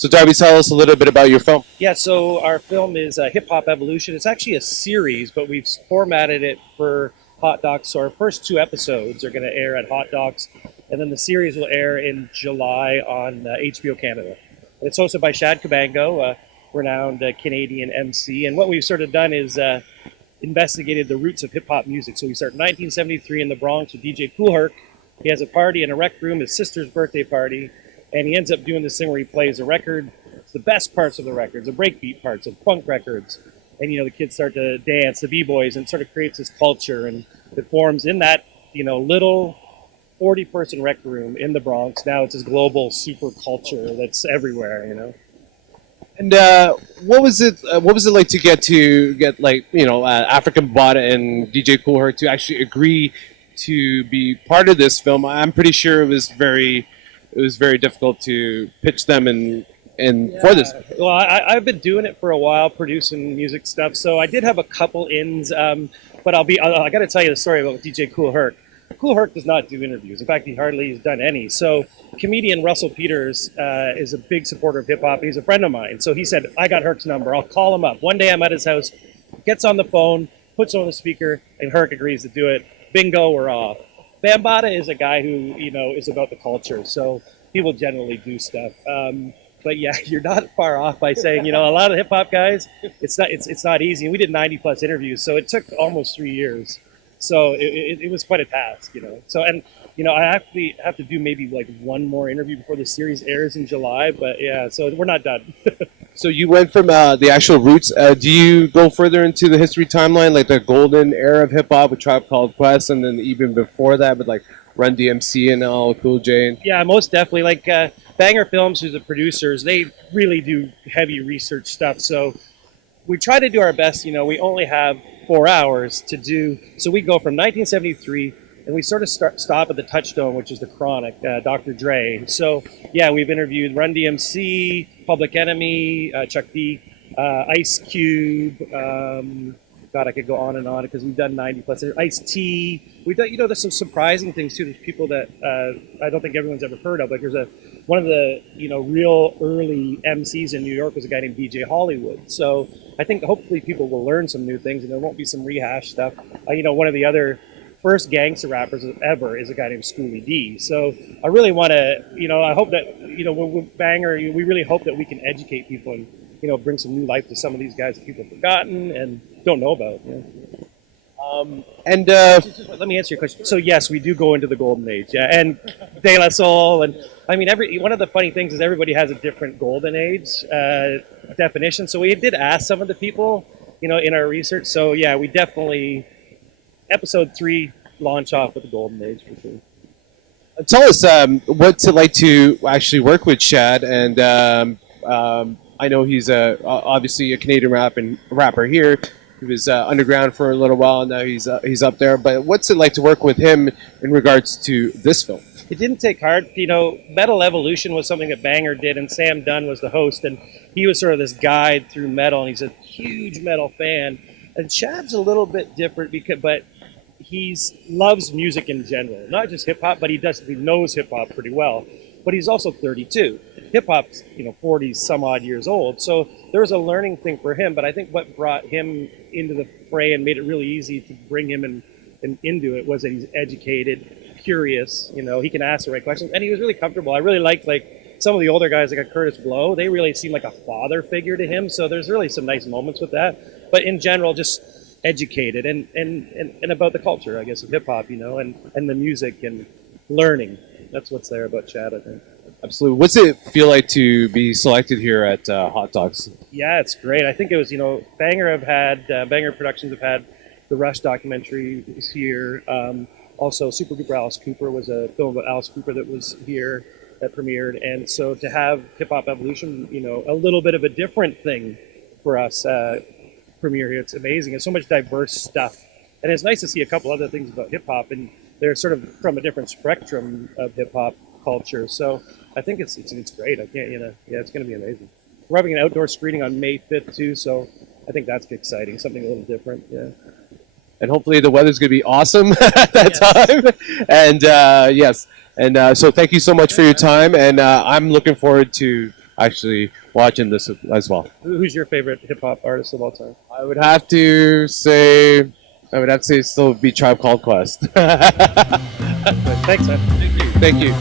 So Darby, tell us a little bit about your film. Yeah, so our film is Hip Hop Evolution. It's actually a series, but we've formatted it for Hot Docs. So our first two episodes are going to air at Hot Docs, and then the series will air in July on HBO Canada. And it's hosted by Shad Kabango, a renowned Canadian MC. And what we've sort of done is investigated the roots of hip hop music. So we start in 1973 in the Bronx with DJ Kool Herc. He has a party in a rec room, his sister's birthday party, and he ends up doing this thing where he plays a record. It's the best parts of the records, the breakbeat parts of funk records. And, the kids start to dance, the B-boys, and sort of creates this culture. And it forms in that, little 40-person rec room in the Bronx. Now it's this global super culture that's everywhere. And what was it? What was it like to get African Bambaataa and DJ Kool Herc to actually agree to be part of this film? I'm pretty sure it was very difficult to pitch them for this. Well, I've been doing it for a while, producing music stuff. So I did have a couple ins, but I got to tell you the story about DJ Kool Herc. Kool Herc does not do interviews. In fact, he hardly has done any. So comedian Russell Peters is a big supporter of hip hop. He's a friend of mine. So he said, I got Herc's number. I'll call him up. One day I'm at his house, gets on the phone, puts on the speaker, and Herc agrees to do it. Bingo, we're off. Bambaataa is a guy who, is about the culture. So people generally do stuff. But yeah, you're not far off by saying, a lot of hip hop guys, it's not easy. And we did 90 plus interviews. So it took almost 3 years. So it was quite a task, So, and, I have to do maybe like one more interview before the series airs in July. But yeah, so we're not done. So you went from the actual roots. Do you go further into the history timeline, like the golden era of hip hop with Tribe Called Quest, and then even before that with like Run DMC and LL Cool J? Yeah, most definitely. Like Banger Films, who's the producers, they really do heavy research stuff. So we try to do our best. We only have 4 hours to do. So we go from 1973, and we sort of stop at the touchstone, which is the Chronic, Dr. Dre. So yeah, we've interviewed Run DMC, Public Enemy, Chuck D, Ice Cube. God, I could go on and on because we've done 90 plus. Ice-T. We've done, there's some surprising things too. There's people that I don't think everyone's ever heard of. Like there's one of the, real early MCs in New York was a guy named DJ Hollywood. So I think hopefully people will learn some new things and there won't be some rehash stuff. One of the other first gangster rappers ever is a guy named Schoolie D. So I really want to, I hope that, with Banger, we really hope that we can educate people and, bring some new life to some of these guys that people have forgotten and don't know about. Let me answer your question. So yes, we do go into the golden age, yeah, and De La Soul, and I mean, one of the funny things is everybody has a different golden age definition. So we did ask some of the people, in our research. So yeah, we definitely episode 3 launch off with the golden age for sure. Tell us what's it like to actually work with Shad, and I know he's obviously a Canadian rapper here. He was underground for a little while, and now he's up there. But what's it like to work with him in regards to this film? It didn't take hard. Metal Evolution was something that Banger did, and Sam Dunn was the host, and he was sort of this guide through metal, and he's a huge metal fan. And Shad's a little bit different but he loves music in general, not just hip hop, but he knows hip hop pretty well. But he's also 32. Hip hop's 40 some odd years old, so there was a learning thing for him. But I think what brought him into the fray and made it really easy to bring him into it was that he's educated, curious. He can ask the right questions, and he was really comfortable. I really liked some of the older guys like Curtis Blow. They really seem like a father figure to him. So there's really some nice moments with that. But in general, just educated and about the culture, I guess, of hip hop, and the music and learning. That's what's there about Shad, I think. Absolutely. What's it feel like to be selected here at Hot Docs? Yeah, it's great. I think it was, Banger Productions have had the Rush documentary here. Also, Super Duper Alice Cooper was a film about Alice Cooper that was here that premiered. And so to have Hip Hop Evolution, a little bit of a different thing for us premiere here, it's amazing. It's so much diverse stuff. And it's nice to see a couple other things about hip hop, and they're sort of from a different spectrum of hip hop culture. So I think it's great. I can't, it's going to be amazing. We're having an outdoor screening on May 5th too, so I think that's exciting, something a little different. Yeah. And hopefully the weather's going to be awesome at that time. And yes, and so thank you so much for your time. And I'm looking forward to actually watching this as well. Who's your favorite hip hop artist of all time? I would have to say it still be Tribe Called Quest. Thanks, man. Thank you.